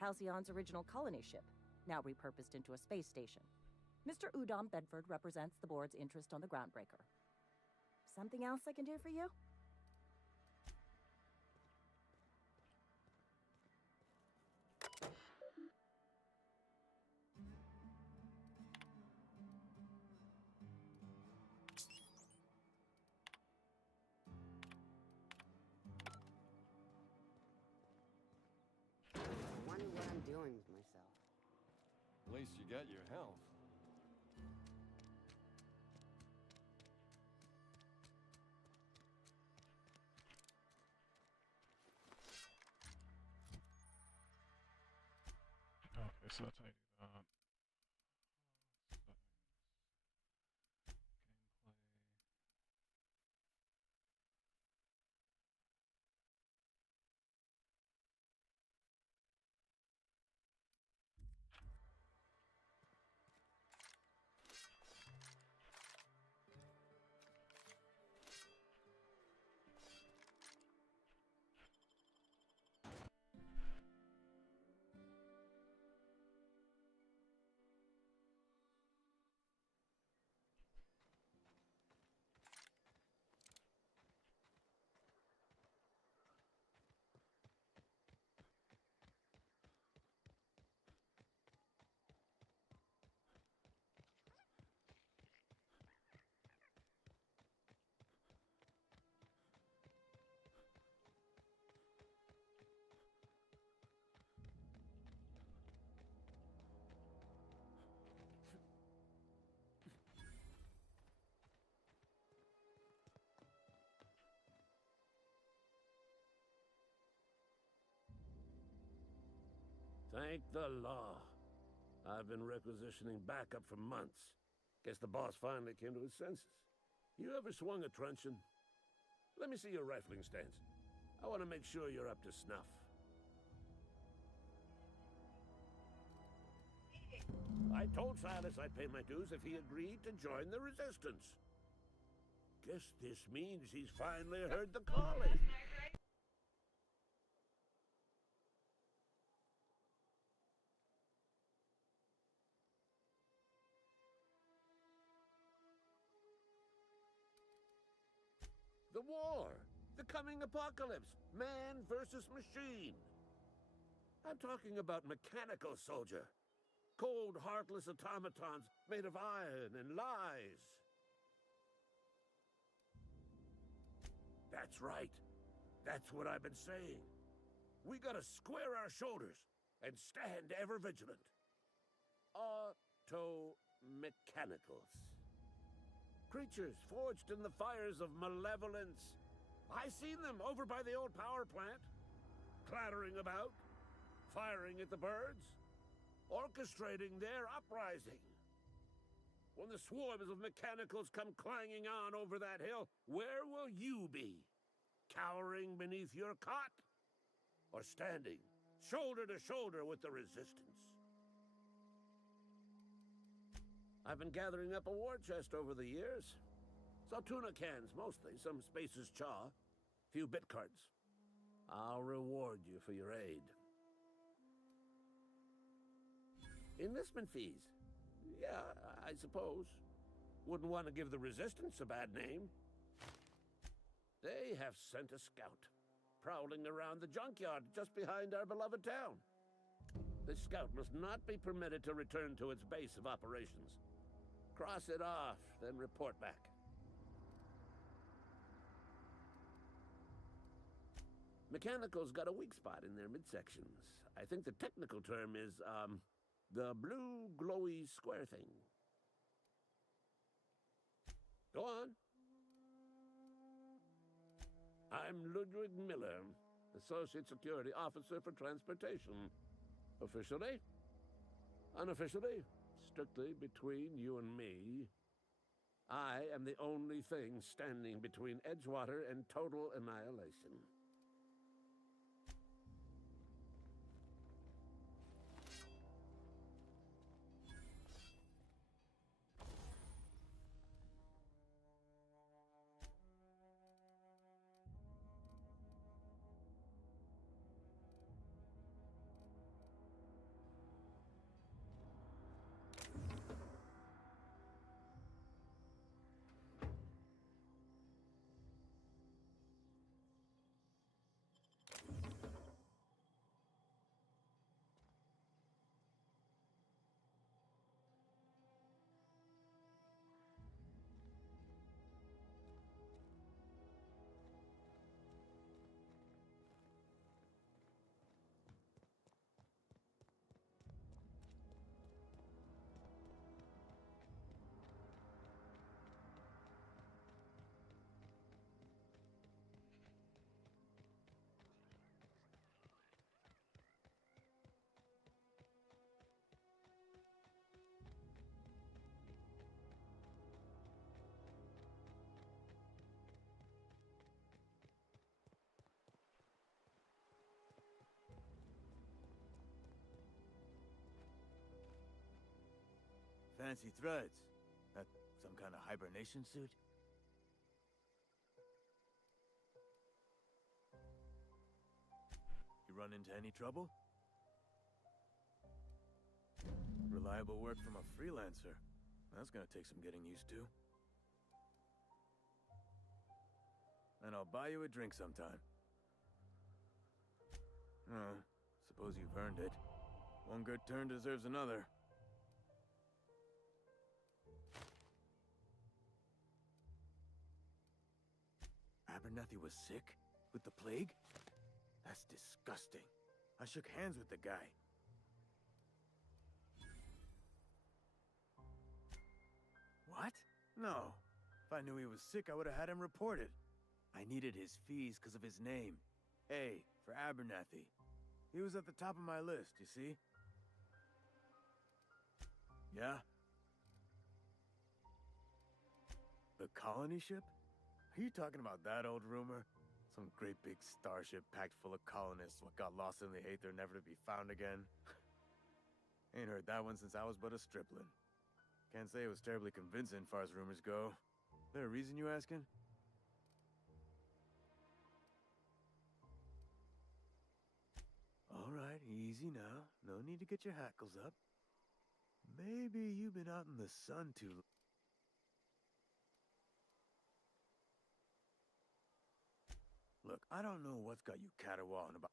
Halcyon's original colony ship, now repurposed into a space station. Mr. Udom Bedford represents the board's interest on the Groundbreaker. Something else I can do for you? I wonder what I'm doing with myself. At least you got your health. Okay, so that's how you do that. Thank the law. I've been requisitioning backup for months. Guess the boss finally came to his senses. You ever swung a truncheon? Let me see your rifling stance. I want to make sure you're up to snuff. I told Silas I'd pay my dues if he agreed to join the resistance. Guess this means he's finally heard the calling. The war, the coming apocalypse, man versus machine. I'm talking about mechanical soldier. Cold, heartless automatons made of iron and lies. That's right. That's what I've been saying. We gotta square our shoulders and stand ever vigilant. Auto-mechanicals. Creatures forged in the fires of malevolence. I seen them over by the old power plant. Clattering about, firing at the birds. orchestrating their uprising. When the swarms of mechanicals come clanging on over that hill, where will you be? Cowering beneath your cot? Or standing, shoulder to shoulder with the resistance? I've been gathering up a war chest over the years. Saltuna cans, mostly. Some Spacer's Chaw. Few bit cards. I'll reward you for your aid. Enlistment fees. Yeah, I suppose. Wouldn't want to give the Resistance a bad name. They have sent a scout, prowling around the junkyard just behind our beloved town. This scout must not be permitted to return to its base of operations. Cross it off, then report back. Mechanicals got a weak spot in their midsections. I think the technical term is, the blue glowy square thing. Go on. I'm Ludwig Miller, Associate Security Officer for Transportation. Officially? Unofficially? Strictly between you and me. I am the only thing standing between Edgewater and total annihilation. Fancy threads. That some kind of hibernation suit? You run into any trouble? Reliable work from a freelancer. That's gonna take some getting used to. And I'll buy you a drink sometime. Oh, suppose you've earned it. One good turn deserves another. Abernathy was sick? With the plague? That's disgusting. I shook hands with the guy. What? No. If I knew he was sick, I would have had him reported. I needed his fees because of his name. A, for Abernathy. He was at the top of my list, you see? Yeah? The colony ship? Are you talking about that old rumor? Some great big starship packed full of colonists what got lost in the aether never to be found again? Ain't heard that one since I was but a stripling. Can't say it was terribly convincing far as rumors go. There a reason you asking? Alright, easy now. No need to get your hackles up. Maybe you've been out in the sun too long. Look, I don't know what's got you caterwauling about.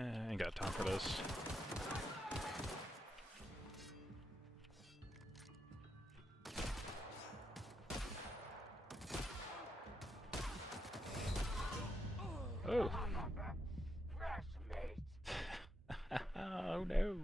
Ain't got time for this. Oh. Oh no.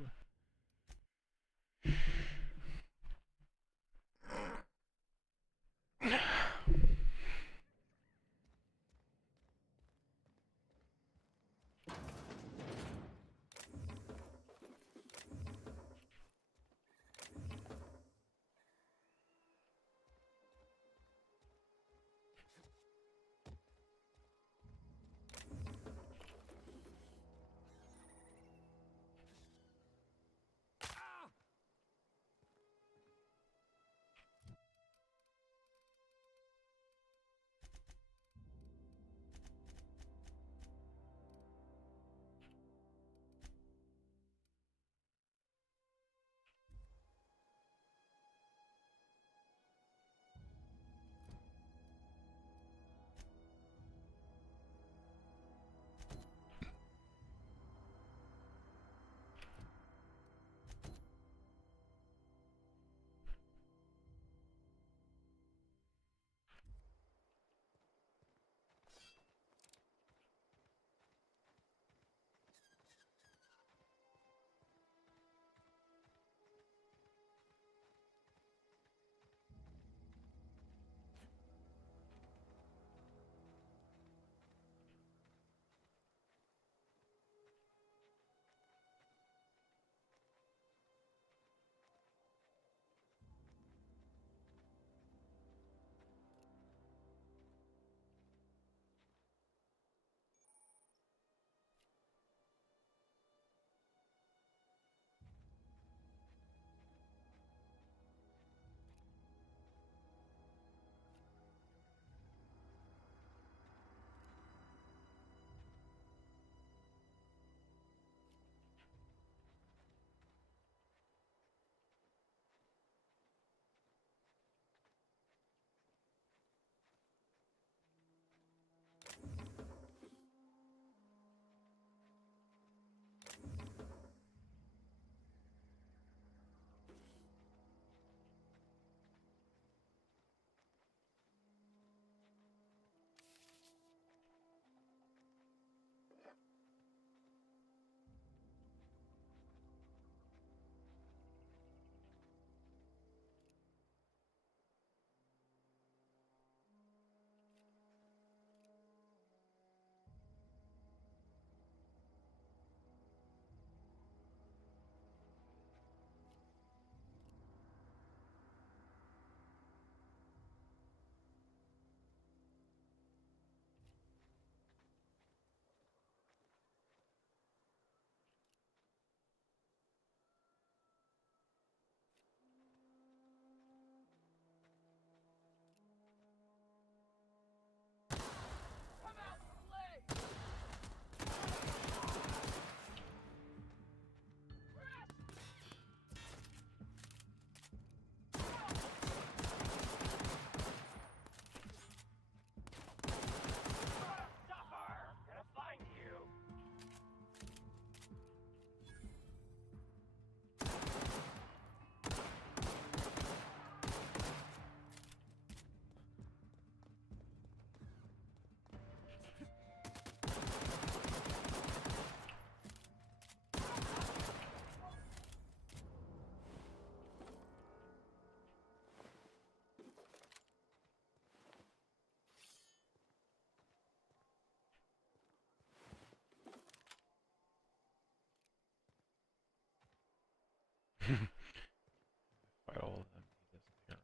Fight all of them. He doesn't care.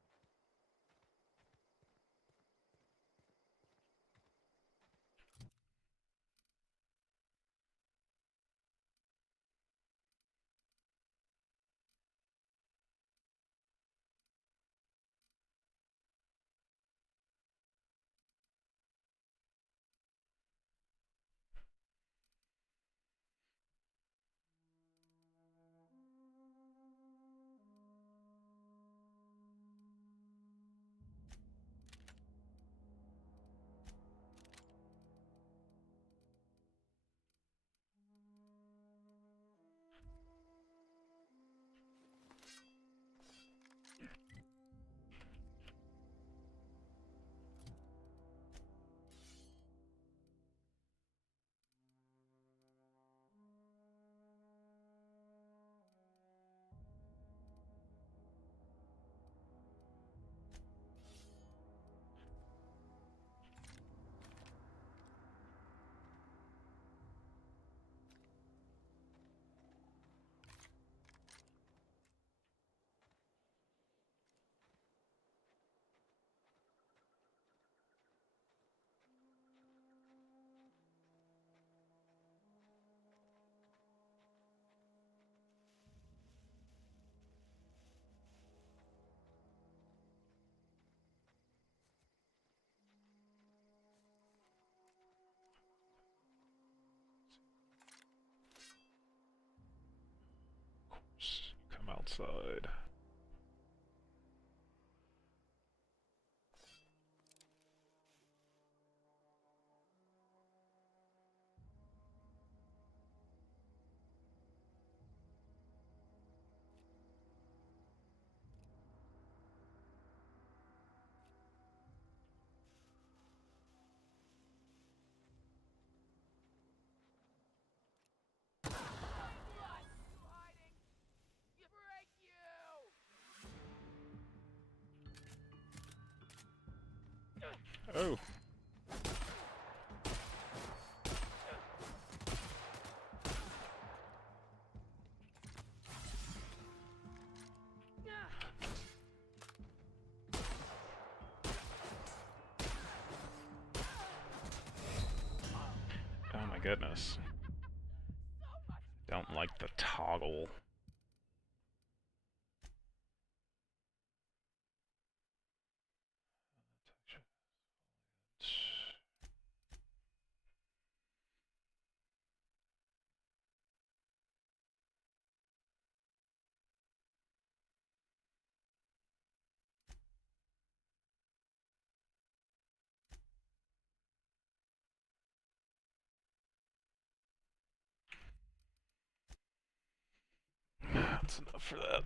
outside. Oh. Oh my goodness. Don't like the toggle. That's enough for that.